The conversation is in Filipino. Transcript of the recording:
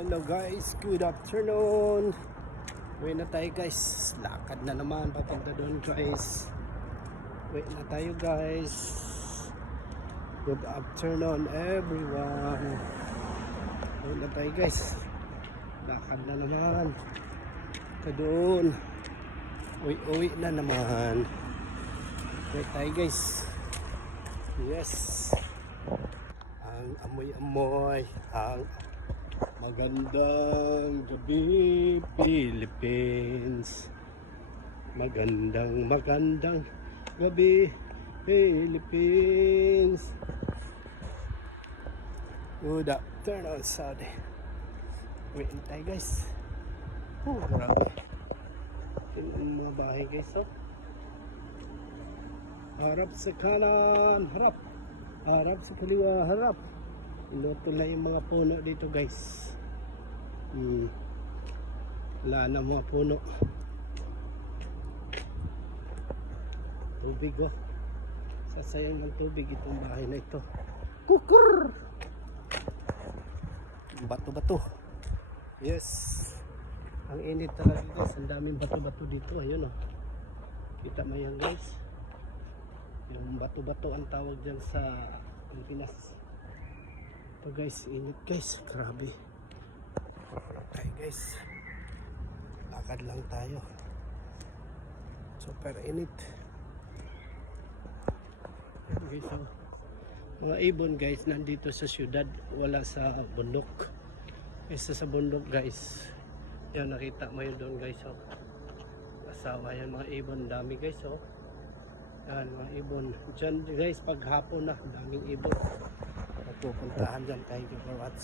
Hello guys, good afternoon. Uwi na tayo guys. Lakad na naman papunta doon guys. Uwi na tayo guys. Good afternoon everyone. Uwi na tayo guys. Lakad na naman. Ito doon. Uwi na naman. Uwi tayo guys. Yes. Ang amoy-amoy. Ang magandang gabi Philippines. Magandang gabi Philippines. Good afternoon Saudi. Wait tayo guys. Oh grabe. Tingnan mga bahay guys oh. Harap sa kanan, harap. Harap sa kaliwa, harap. Inuto na yung mga puno dito guys. Wala na mga puno. Tubig oh. Sasayang ng tubig itong bahay na ito. Kukur! Bato-bato. Yes. Ang init talaga guys. Ang daming bato-bato dito. Ayun oh. Kita mo yan guys. Yung bato-bato ang tawag dyan sa Pilipinas. Ito guys, init guys, grabe. Okay guys, lakad lang tayo. Super init. Ayan guys, oh. Mga ibon guys, nandito sa syudad, wala sa bundok. Isa sa bundok guys. Yan, nakita mo yun doon guys, oh. Asawa yan mga ibon, dami guys, oh. Yan, mga ibon. Diyan guys, pag hapon na, daming ibon. Pupuntahan dyan. Thank you for watching.